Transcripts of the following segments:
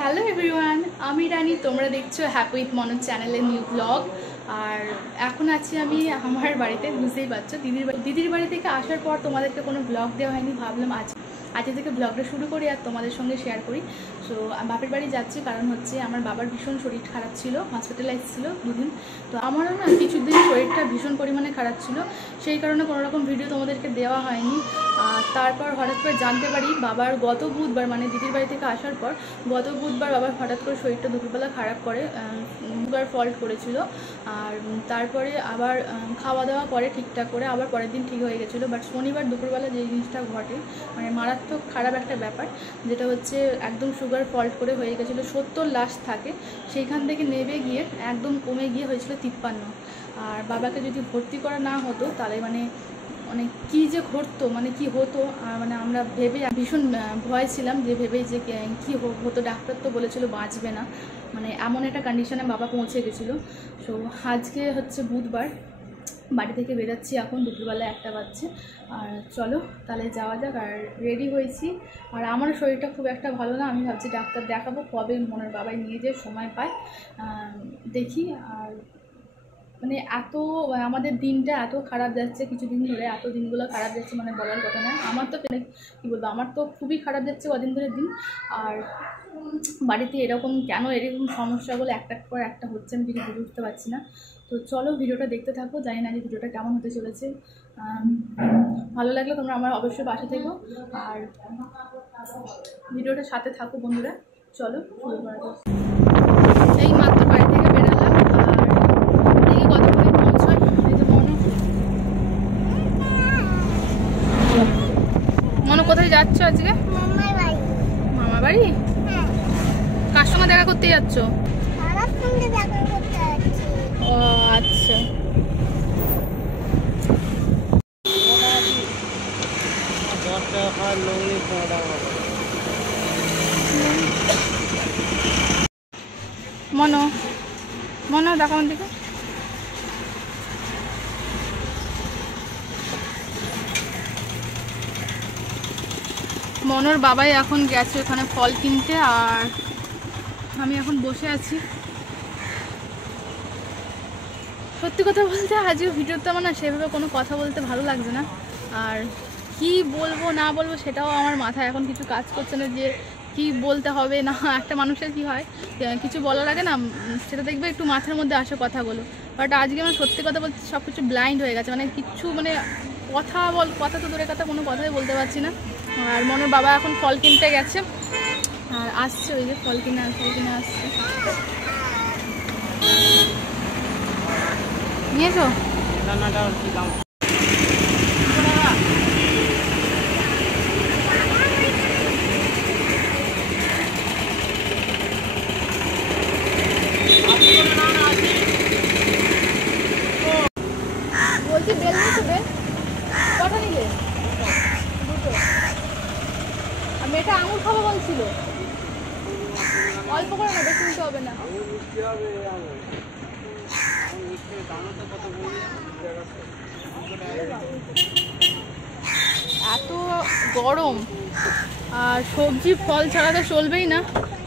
Hello everyone, আমি রানী। তোমরা দেখছো হ্যাপি উইথ মনো চ্যানেলের নিউ ব্লগ। আর এখন আছি আমি আমার বাড়িতে, বুঝতেই পারছো। দিদির বাড়ি থেকে আসার পর তোমাদেরকে কোনো ব্লগ দেওয়া হয়নি, ভাবলাম আজকে থেকে ব্লগটা শুরু করি আর তোমাদের সঙ্গে শেয়ার করি। সো বাপের বাড়ি যাচ্ছি, কারণ হচ্ছে আমার বাবার ভীষণ শরীর খারাপ ছিল, হসপিটালাইজ ছিল 2 দিন। তো আমারও না কিছুদিন শরীরটা ভীষণ পরিমাণে খারাপ ছিল, সেই কারণে কোনো রকম ভিডিও তোমাদেরকে দেওয়া হয়নি। তারপর হঠাৎ করে জানতে পারি বাবার গত বুধবার, মানে দিদির বাড়ি থেকে আসার পর গত বুধবার বাবার হঠাৎ করে শরীরটা দুপুরবেলা খারাপ করে, সুগার ফল্ট করেছিল। আর তারপরে আবার খাওয়া দাওয়া করে ঠিকঠাক করে, আবার পরের দিন ঠিক হয়ে গেছিলো। বাট শনিবার দুপুরবেলা যে জিনিসটা ঘটে, মানে মারাত্মক খারাপ একটা ব্যাপার, যেটা হচ্ছে একদম সুগার ফল্ট করে হয়ে গেছিলো। 70 লাস্ট থাকে, সেইখান থেকে নেমে গিয়ে একদম কমে গিয়ে হয়েছিল 53। আর বাবাকে যদি ভর্তি করা না হতো তাহলে মানে কী যে ঘটতো, মানে কি হতো, মানে আমরা ভেবে ভীষণ ভয় ছিলাম, যে ভেবেই যে কী হতো। ডাক্তার তো বলেছিল বাঁচবে না, মানে এমন একটা কন্ডিশনে বাবা পৌঁছে গেছিলো। সো আজকে হচ্ছে বুধবার, বাড়ি থেকে বেরোচ্ছি এখন, দুপুরবেলা 1টা বাজছে। আর চলো তাহলে যাওয়া যাক। আর রেডি হয়েছি, আর আমার শরীরটা খুব একটা ভালো না, আমি ভাবছি ডাক্তার দেখাবো, কবে মনের বাবাই নিয়ে যেয়ে সময় পায় দেখি। আর মানে আমাদের দিনটা এত খারাপ যাচ্ছে কিছুদিন ধরে, এত দিনগুলো খারাপ যাচ্ছে, মানে বলার কথা না। আমার তো কী বলবো, আমার তো খুবই খারাপ যাচ্ছে কদিন ধরে দিন। আর বাড়িতে এরকম সমস্যাগুলো একটার পর একটা হচ্ছে, আমি কিছু বুঝে উঠতে পারছি না। তো চলো ভিডিওটা দেখতে থাকো, জানি না যে ভিডিওটা কেমন হতে চলেছে। ভালো লাগলে তোমরা আমার অবশ্যই পাশে থেকো, আর ভিডিওটার সাথে থাকো বন্ধুরা। চলো শুরু করা যাক। এই মাত্র বাড়ি থেকে বেরালাম, আর কতক্ষণে পৌঁছায়। এই যে মনো কোথায় যাচ্ছ আজকে? মামার বাড়ি। কার সঙ্গে দেখা করতে যাচ্ছ? ও আচ্ছা। মনো মনো দেখো আমার দিকে। মনোর বাবাই এখন গেছে ওখানে ফল কিনতে, আর আমি এখন বসে আছি। সত্যি কথা বলতে আজকে ভিডিওতে আমার না সেভাবে কোনো কথা বলতে ভালো লাগছে না, আর কি বলবো না বলবো সেটাও আমার মাথায় এখন কিছু কাজ করছে না, যে কি বলতে হবে না। একটা মানুষের কি হয়, কিছু বলার আগে না সেটা দেখবে একটু মাথার মধ্যে আসে কথাগুলো। বাট আজকে আমার সত্যি কথা বলতে সব কিছু ব্লাইন্ড হয়ে গেছে, মানে কিচ্ছু, মানে কথা তো দূরে কথা, কোনো কথাই বলতে পারছি না। আর মনের বাবা এখন ফল কিনতে গেছে, আর আসছে, ওই যে ফল কিনে আসছে। নিয়েছো? বলছি বেল নিয়েছো? বেল কটা নিলে? দুটো। আর মেয়েটা আঙুর খাবো বলছিল, অল্প করে না, বেশি নিতে হবে না। এত গরম, আর সবজি ফল ছাড়া তো চলবেই না,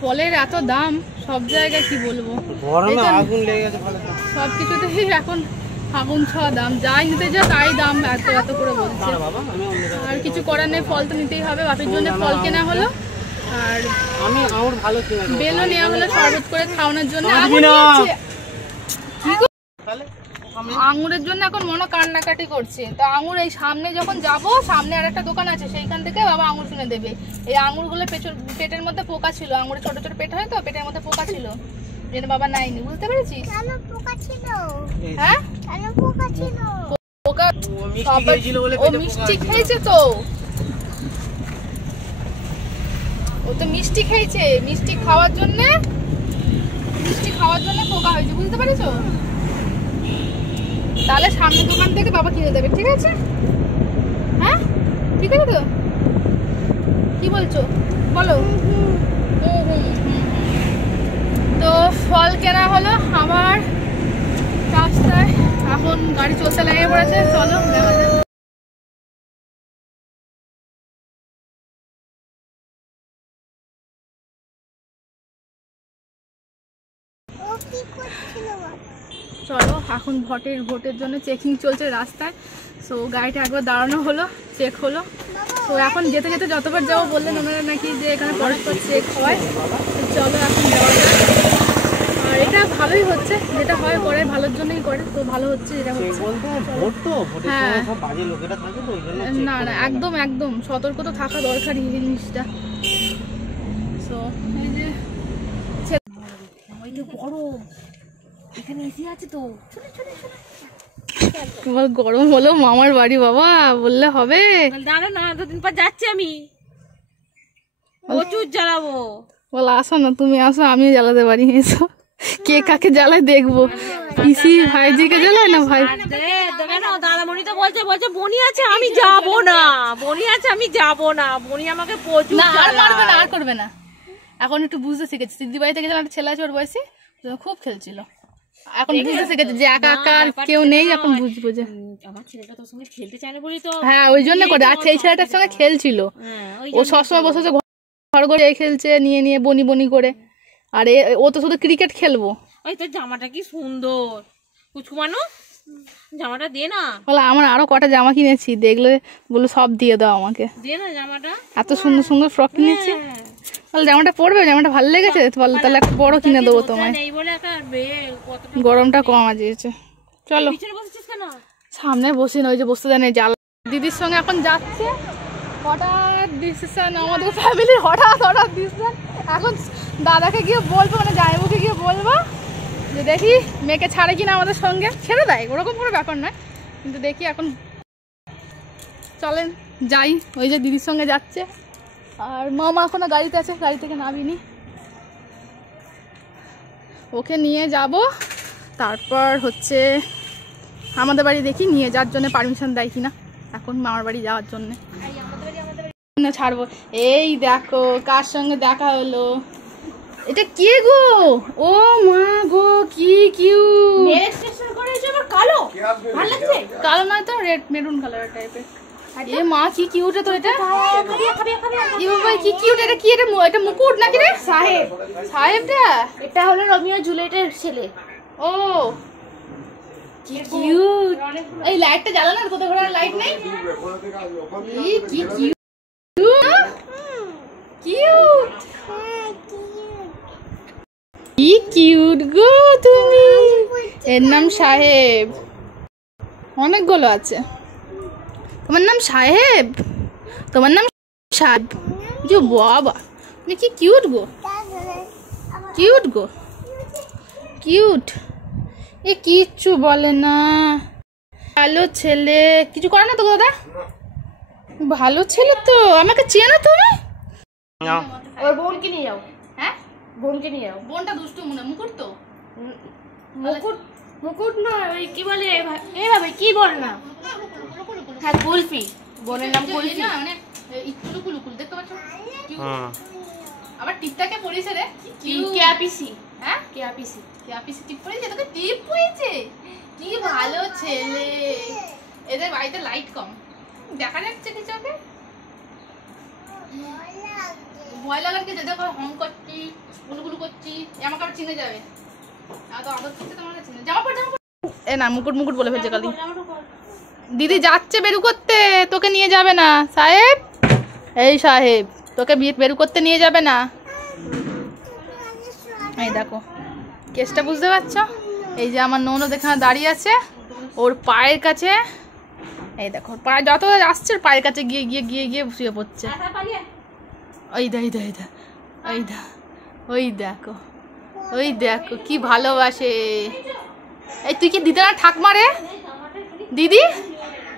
ফলের এত দাম সব জায়গায়, কি বলবো, সব কিছুতেই এখন আগুন ছোঁয়া দাম। যাই নিতে যা তাই দাম এত করে বলছে, আর কিছু করার নেই, ফল তো নিতেই হবে। বাপের জন্য ফল কেনা হলো, আর বেলও নেওয়া হলো শরবত করে খাওয়ানোর জন্য। আঙুরের জন্য এখন মনে কান্নাকাটি করছে। তা আঙুর এই সামনে যখন যাব, সামনে আর একটা দোকান আছে, সেইখান থেকে বাবা আঙুর কিনে দেবে। এই আঙুরগুলো পেটের মধ্যে পোকা ছিল, আঙুরের ছোট ছোট পেট হয় তো, পেটের মধ্যে পোকা ছিল, যেন বাবা নাইনি। বুঝতে পেরেছিস? হ্যাঁ, পোকা ও মিষ্টি খেয়েছে তো, ও তো মিষ্টি খেয়েছে, মিষ্টি খাওয়ার জন্য পোকা হয়েছে, বুঝতে পেরেছো? তাহলে সামনের দোকান থেকে বাবা কিনে দেবে, ঠিক আছে? হ্যাঁ ঠিক আছে তো, কি বলছো বলো? তো ফল কেনা হলো, আবার রাস্তায় এখন গাড়ি চলতে লেগে পড়েছে। চলো দেখা যাক। চলো এখন ভোটের জন্য চেকিং চলছে রাস্তায়। সো গাড়িটা একবার দাঁড়ানো হলো, চেক হলো। তো এখন যেতে যেতে যতবার যাবো বললেন ওনারা নাকি যে এখানে পরস্পর চেক হয়। চলো এখন যাওয়া যায়। আর এটা ভালোই হচ্ছে, যেটা হয় করে ভালোর জন্যই করে, তো ভালো হচ্ছে যেটা হচ্ছে। হ্যাঁ না না একদম একদম সতর্ক তো থাকা দরকার এই জিনিসটা। সো এই যে এখানে এসি আছে তো, তোমার গরম হলো মামার বাড়ি বাবা বললে হবে? দাঁড়া না, দুদিন পর যাচ্ছি আমি, প্রচুর জ্বালাবো। বল আসো না, তুমি আসো, আমিও জ্বালাতে পারি, এসো। কে কাকে জ্বালায় দেখবো, পিসি ভাইজিকে জ্বালায় না ভাই? দাদামণি তো বলছে বনি আছে আমি যাবো না, বনি আছে আমি যাবো না, বনি আমাকে প্রচুর মারবে না, আর করবে না। এখন একটু বুঝতে শিখেছি। দিদি বাড়ি থেকে একটা ছেলে আছে ওর বয়সী, খুব খেলছিল, এখন বুঝতে শিখেছে যে একা একা আর কেউ নেই, এখন বুঝবো যে আমার ছেলেটা তোর সঙ্গে খেলতে চায় না বলি তো। হ্যাঁ ওই জন্য করে। আর সেই ছেলেটার সঙ্গে খেলছিল, ও সবসময় বসে ঘর ঘরে খেলছে নিয়ে নিয়ে বনি বনি করে। আর ও তো শুধু ক্রিকেট খেলবো। ওই তোর জামাটা কি সুন্দর, কুচকুমানো জামাটা দে না। বলে আমার আরো কটা জামা কিনেছি, দেখলে বলো সব দিয়ে দাও আমাকে, দে না জামাটা। এত সুন্দর সুন্দর ফ্রক কিনেছি। তাহলে জামাটা পরবে, জামাটা ভালো লেগেছে, বলো তাহলে একটা বড় কিনে দেবো তোমায়, গরমটা কম আসছে। চলো সামনে বসে না, ওই যে বসতে দেয় জাল। দিদির সঙ্গে এখন যাচ্ছে, হঠাৎ ডিসিশন আমাদের ফ্যামিলির, হঠাৎ ডিসিশন। এখন দাদাকে গিয়ে বলবো, মানে জামাইবাবুকে গিয়ে বলবো যে দেখি মেয়েকে ছাড়ে কিনা আমাদের সঙ্গে। ছেড়ে দেয় ওরকম কোনো ব্যাপার নয়, কিন্তু দেখি এখন চলেন যাই। ওই যে দিদির সঙ্গে যাচ্ছে, আর মামা এখনো গাড়িতে আছে, গাড়ি থেকে নামিনি। ওকে নিয়ে যাব, তারপর হচ্ছে আমাদের বাড়ি দেখি নিয়ে যাওয়ার জন্য পারমিশন দেয় কিনা, এখন মামার বাড়ি যাওয়ার জন্য ছাড়বো। এই দেখো কার সঙ্গে দেখা হলো, এটা কে গো? ও মা গো, কি কিউট। কালো কালো নয় তো, রেড মেরুন কালার টাইপের। এ মা কি কিউট তো এটা, কি কিউট। এটা কি, এটা মুকুট নাকি রে? সাহেবটা এটা হলো রোমিও জুলিয়েটের ছেলে। ও কি কিউট। এই লাইটটা জ্বালানো, কোথাও ঘোরার লাইট নেই। কি কিউট কিউট, কি কিউট গো তুমি। এর নাম সাহেব, অনেকগুলো আছে। তোমার নাম সাহেব, তোমার নাম সাহেব। যে বাবা তুমি কি কিউট গো, কিউট গো, কিউট। এ কিচ্ছু বলে না, ভালো ছেলে। কিছু করে না তো দাদা, ভালো ছেলে তো। আমাকে চেনো তুমি? ওর বোনকে নিয়ে যাও। হ্যাঁ বোনকে নিয়ে যাও। বোনটা দুষ্টু মনে, মুকুট তো। মুকুট নয়, ওই কি বলে এইভাবে কি বল না। হ্যাঁ কুলফি, বোনের নাম কুলফি। মানে একটু লুকুল দেখতে পাচ্ছ, আবার টিপটাকে পড়েছে রে। কেআপিসি, হ্যাঁ কেআপিসি, কেআপিসি টিপ পড়েছে, তোকে টিপ পড়েছে। কি ভালো ছেলে। এদের বাড়িতে লাইট কম, দেখা যাচ্ছে কি চোখে? ভয় লাগার কি, দেখো হং করছি, গুলুগুলু করছি, আমাকে আবার চিনে যাবে। এ না মুকুট মুকুট বলে ফেলছে কালি। দিদি যাচ্ছে বেরু করতে, তোকে নিয়ে যাবে না সাহেব। এই সাহেব তোকে বেরু করতে নিয়ে যাবে না। এই দেখো কেসটা বুঝতে পারছো? এই যে আমার ননদ এখানে দাঁড়িয়ে আছে, ওর পায়ের কাছে, এই দেখো পায়ে যত আসছে পায়ের কাছে গিয়ে গিয়ে গিয়ে গিয়ে শুয়ে পড়ছে। ওই দা, ওই দেখো, ওই দেখো কি ভালোবাসে। এই তুই কি দিদি না ঠাকমা রে? দিদি,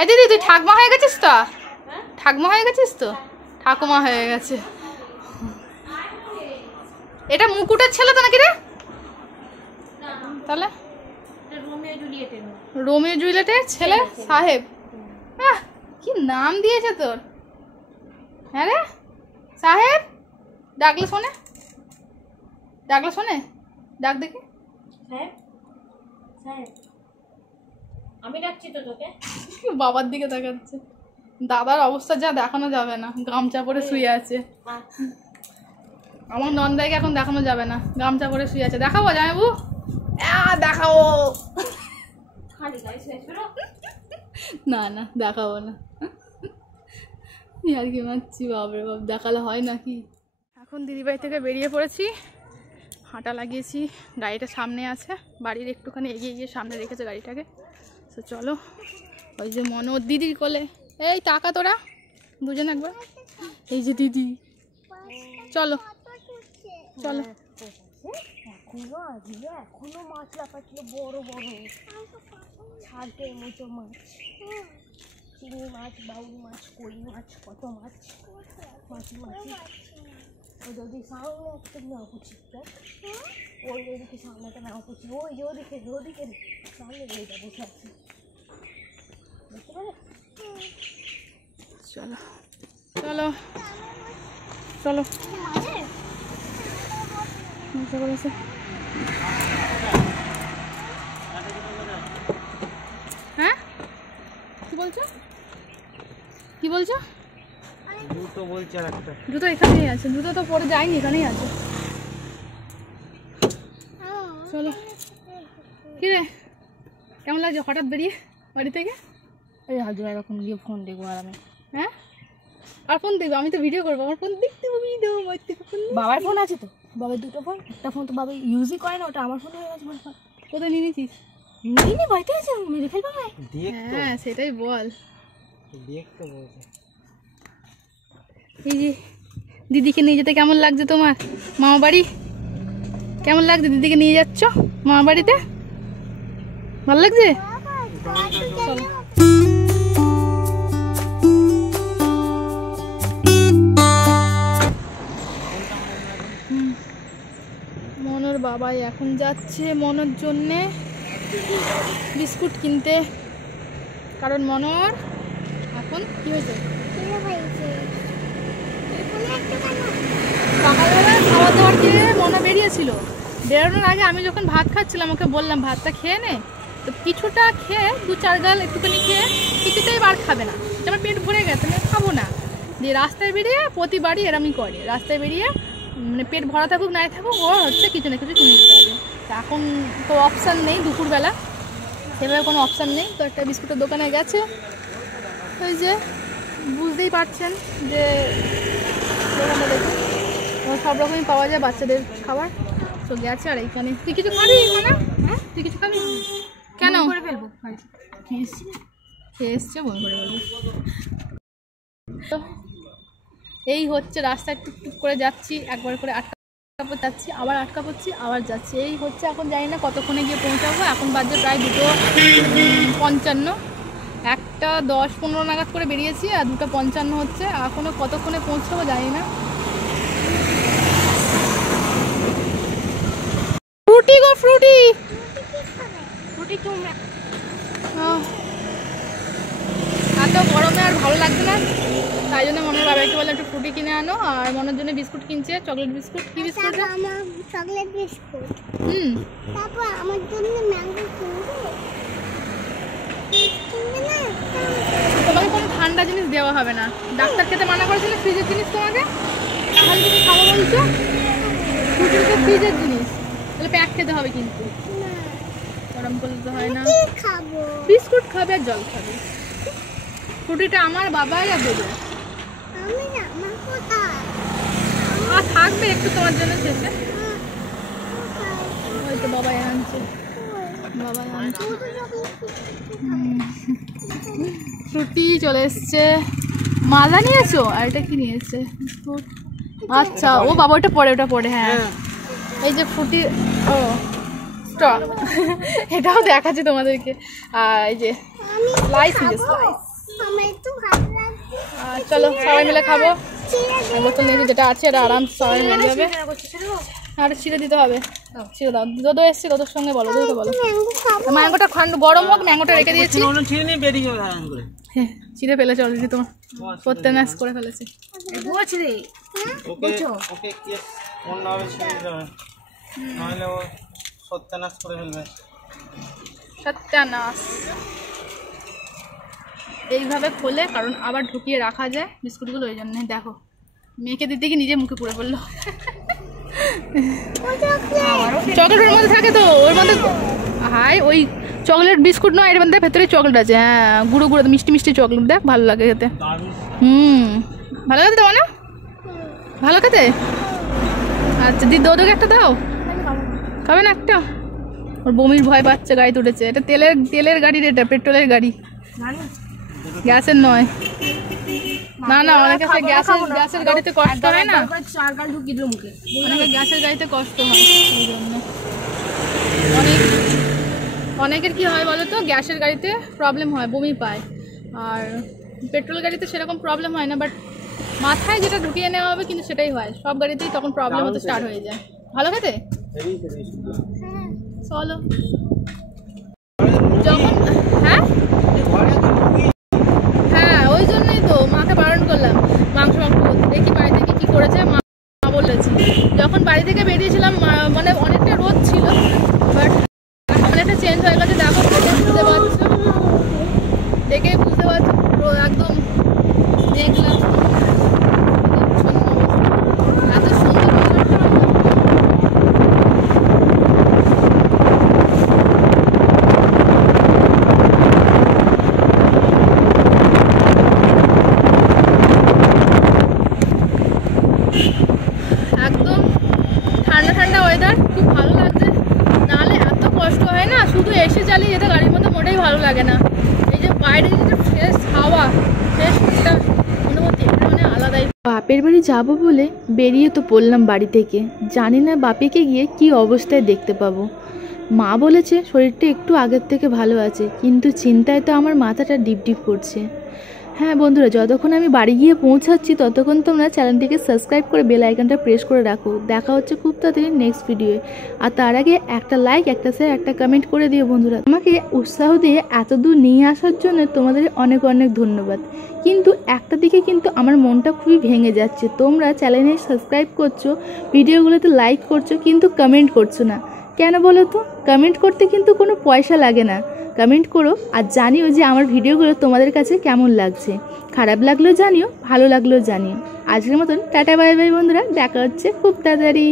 এই দিদি তুই ঠাকমা হয়ে গেছিস তো, ঠাকমা হয়ে গেছিস তো, ঠাকুমা হয়ে গেছে। এটা মুকুটের ছেলে তো নাকি রে? তাহলে রোমিও জুলিয়েটের ছেলে সাহেব। কি নাম দিয়েছে তোর। হ্যাঁ রে সাহেব, ডাকলে শোনে, ডাকলে শোনে, ডাক দেখি। আমি ডাকছি তো তোকে। বাবার দিকে তাকাচ্ছে। দাদার অবস্থা যা দেখানো যাবে না, গামছা পরে শুয়ে আছে। আমার নন্দাইকে এখন দেখানো যাবে না, গামছা পরে শুয়ে আছে। দেখাবো জামাইবু, দেখাবো। না না দেখাবো না, আর কি মারছি, বাবরে বাব, দেখালে হয় নাকি। এখন দিদিবাড়ি থেকে বেরিয়ে পড়েছি, হাঁটা লাগিয়েছি, গাড়িটা সামনে আছে, বাড়ির একটুখানি এগিয়ে গিয়ে সামনে রেখেছে গাড়িটাকে। তো চলো, ওই যে মনে ওর দিদির কোলে, এই টাকা তোরা দুজন একবার, এই যে দিদি, চলো চলো। এখনো মাছ লাফাচ্ছিল, বড় বড় ছাড়ের মতো মাছ, চিংড়ি মাছ, বাউল মাছ, কই মাছ, কত মাছ, মাছি মাছি। ওই যদি সামনে একটা নাও কুচি, ওই ওদিকে সামনে একটা নাও কুচি, ওই যে ওদিকে ওদিকে সামনে ওইটা বসে আছে, বুঝতে পারে। চলো চলো চলো, হ্যাঁ কি বলছো, কি বলছো? জুতো বলছে আর একটা, জুতো এখানেই আছে, জুতো তো পরে যায়নি, এখানেই আছে। চলো, কি রে কেমন লাগছে হঠাৎ বেরিয়ে বাড়ি থেকে? এই হাজরা এরকম গিয়ে ফোন দেখবো আরামে। হ্যাঁ, আর ফোন দেখবো, আমি তো ভিডিও করবো, আমার ফোন দেখতে হবে, ভিডিও ফোন। বাবার ফোন আছে তো, বাবার দুটো ফোন, একটা ফোন তো বাবা ইউজই করে না, ওটা আমার ফোন হয়ে গেছে। কোথায় নিয়ে নিয়েছিস? নিয়ে বাড়িতে আছে, মেরে ফেলবা। হ্যাঁ সেটাই বল। দেখতে বলছে। এই যে দিদিকে নিয়ে যেতে কেমন লাগছে তোমার? মামা বাড়ি কেমন লাগছে? দিদিকে নিয়ে যাচ্ছ মামা বাড়িতে, ভালো লাগছে? চলো। মনোর বাবাই এখন যাচ্ছে মনোর জন্যে বিস্কুট কিনতে, কারণ মনোর এখন কি হয়েছে, সকালবেলা খাবার দাবার খেয়ে মনো বেরিয়েছিল, বেরোনোর আগে আমি যখন ভাত খাচ্ছিলাম ওকে বললাম ভাতটা খেয়ে নে, তো কিছুটা খেয়ে 2-4 গাল একটুখানি খেয়ে কিছুতেই বার খাবে না, আমার পেট ভরে গেছে আমি খাবো না। যে রাস্তায় বেরিয়ে প্রতিবারই এরমই করে, রাস্তায় বেরিয়ে মানে পেট ভরা থাকুক নাই থাকুক ও হচ্ছে কিছু না কিছু কিনে দিতে হবে। তা এখন তো অপশান নেই, দুপুরবেলা সেভাবে কোনো অপশান নেই, তো একটা বিস্কুটের দোকানে গেছে, ওই যে বুঝতেই পারছেন যে সব রকমই পাওয়া যায় বাচ্চাদের খাবার, তো গেছে। আর এইখানে তুই কিছু খাবি না? হ্যাঁ তুই কিছু খাবি কেন? করে ফেলবো, খেয়ে এসছে মনে করে বলবো। তো এই হচ্ছে রাস্তায় টুকটুক করে যাচ্ছি, একবার করে আটকা যাচ্ছি, আবার আটকা পড়ছি, আবার যাচ্ছি, এই হচ্ছে। এখন জানি না কতক্ষণে গিয়ে পৌঁছাবো, এখন বাজে প্রায় 2:55, 1:10-15 নাগাদ করে বেরিয়েছি আর 2:55 হচ্ছে, এখনও কতক্ষণে পৌঁছাবো জানি না। ফ্রুটি গো ফ্রুটি, ফ্রুটি তোমরা এত গরমে আর ভালো লাগছে না, তাই জন্য মনের বাবাকে বললাম একটু ফ্রুটি কিনে আনো, আর মনের জন্য বিস্কুট কিনছে, চকলেট বিস্কুট। কি বিস্কুট? আমার চকলেট বিস্কুট। তারপর আমার জন্য ম্যাঙ্গো কিনবে। তোমাকে কোনো ঠান্ডা জিনিস দেওয়া হবে না, ডাক্তার খেতে মানা করেছিল, ফ্রিজের জিনিস তোমাকে, তাহলে তুমি খাবো বলছো? ফ্রুটির তো ফ্রিজের জিনিস, তাহলে প্যাক খেতে হবে, কিন্তু গরম করলে তো হয় না। খাবো বিস্কুট খাবে আর জল খাবে, ফ্রুটিটা আমার বাবাই আর দেবে, আমি না, আমার কোথায় আর থাকবে একটু তোমার জন্য শেষে। ওই তো বাবাই আনছে, বাবাই আনছে ফ্রুটি চলে এসছে। মাজা নিয়েছো? আর এটা কি নিয়েছে? বিস্কুট। আচ্ছা ও বাবা ওটা পরে, ওটা পরে। হ্যাঁ এই যে ফ্রুটি, ও স্টক এটাও দেখাচ্ছি তোমাদেরকে। আর এই যে স্লাইস নিয়েছে, স্লাইস। আমার একটু ভালো লাগছে। চলো সবাই মিলে খাবো, বোতল নিয়েছি যেটা আছে এটা আরাম সবাই মিলে যাবে। আর ছিঁড়ে দিতে হবে, ছিঁড়ে দাও। দোদো এসছে, দোদোর সঙ্গে বলো, দোদোকে বলো। ম্যাঙ্গো খাবো। ম্যাঙ্গোটা খান্ড গরম হোক, ম্যাঙ্গোটা রেখে দিয়েছি। ছিঁড়ে নিয়ে বেরিয়ে যাবে আরাম করে। হ্যাঁ ছিঁড়ে ফেলেছে অলরেডি, তোমার সত্যানাশ করে ফেলেছে। বুঝছি রে, ওকে ওকে কেস অন্যভাবে ছিঁড়ে দিতে হবে, নাহলে ও সত্যানাশ করে ফেলবে। সত্যানাশ এইভাবে খোলে, কারণ আবার ঢুকিয়ে রাখা যায় বিস্কুটগুলো, ওই জন্য। দেখো মেয়েকে দিতে গিয়ে নিজে মুখে পুড়ে পড়লো। চকলেটের মধ্যে থাকে তো, ওর মধ্যে হাই ওই চকলেট বিস্কুট নয়, এর মধ্যে ভেতরে চকলেট আছে। হ্যাঁ, গুঁড়ো গুঁড়ো মিষ্টি মিষ্টি চকলেট, দেখ ভালো লাগে খেতে। ভালো খেতে তোমার না? ভালো খেতে? আচ্ছা দিদি ওদেরকে একটা দাও। খাবে না একটা? ওর বমির ভয় পাচ্ছে, গাড়ি উঠেছে। এটা তেলের গাড়ি, এটা পেট্রোলের গাড়ি, গ্যাসের নয়। না না, অনেকে গ্যাসের গাড়িতে কষ্ট হয় না, অনেকে গ্যাসের গাড়িতে কষ্ট হয়, এই জন্য অনেকের কি হয় বলো তো, গ্যাসের গাড়িতে প্রবলেম হয়, বমি পায়। আর পেট্রোল গাড়িতে সেরকম প্রবলেম হয় না, বাট মাথায় যেটা ঢুকিয়ে নেওয়া হবে কিন্তু সেটাই হয়, সব গাড়িতেই তখন প্রবলেম হতে স্টার্ট হয়ে যায়। ভালো খেতে? চলো যখন হ্যাঁ ওই জন্যই তো মাকে বারণ করলাম মাংস দেখি বাড়ি থেকে কি করেছে। মা বলেছি যখন বাড়ি থেকে বেরিয়েছিলাম, মানে অনেকটা রোদ ছিল, বাট অনেকটা চেঞ্জ হয়ে গেছে। দেখো বুঝতে পারছো, দেখে বুঝতে পারছো একদম দেখলাম এত সুন্দর। একদম ঠান্ডা ঠান্ডা ওয়েদার, খুব ভালো লাগছে। নাহলে এত কষ্ট হয় না, শুধু এসে চালিয়ে যেতে গাড়ির মধ্যে মোটেই ভালো লাগে না। এই যে বাইরে যে ফ্রেশ হাওয়া, ফ্রেশ একটা অনুভূতি, এটা মানে আলাদাই। বাপের বাড়ি যাবো বলে বেরিয়ে তো পড়লাম বাড়ি থেকে, জানি না বাপিকে গিয়ে কি অবস্থায় দেখতে পাবো। মা বলেছে শরীরটা একটু আগের থেকে ভালো আছে, কিন্তু চিন্তায় তো আমার মাথাটা ডিপ ডিপ করছে। হ্যাঁ বন্ধুরা, যতক্ষণ আমি বাড়ি গিয়ে পৌঁছাচ্ছি ততক্ষণ তোমরা চ্যানেলটিকে সাবস্ক্রাইব করে বেল আইকনটা প্রেস করে রাখো। দেখা হচ্ছে খুব তাড়াতাড়ি নেক্সট ভিডিওয়ে। আর তার আগে একটা লাইক, একটা শেয়ার, একটা কমেন্ট করে দিও বন্ধুরা। আমাকে উৎসাহ দিয়ে এত দূর নিয়ে আসার জন্য তোমাদের অনেক অনেক ধন্যবাদ। কিন্তু একটা দিকে কিন্তু আমার মনটা খুবই ভেঙে যাচ্ছে, তোমরা চ্যানেলে সাবস্ক্রাইব করছো, ভিডিওগুলোতে লাইক করছো, কিন্তু কমেন্ট করছো না। কেন বলো তো? কমেন্ট করতে কিন্তু কোনো পয়সা লাগে না, কমেন্ট করো আর জানিও যে আমার ভিডিওগুলো তোমাদের কাছে কেমন লাগছে। খারাপ লাগলেও জানিও, ভালো লাগলেও জানিও। আজকের মতন টাটা বাই বাই বন্ধুরা, দেখা হচ্ছে খুব তাড়াতাড়ি।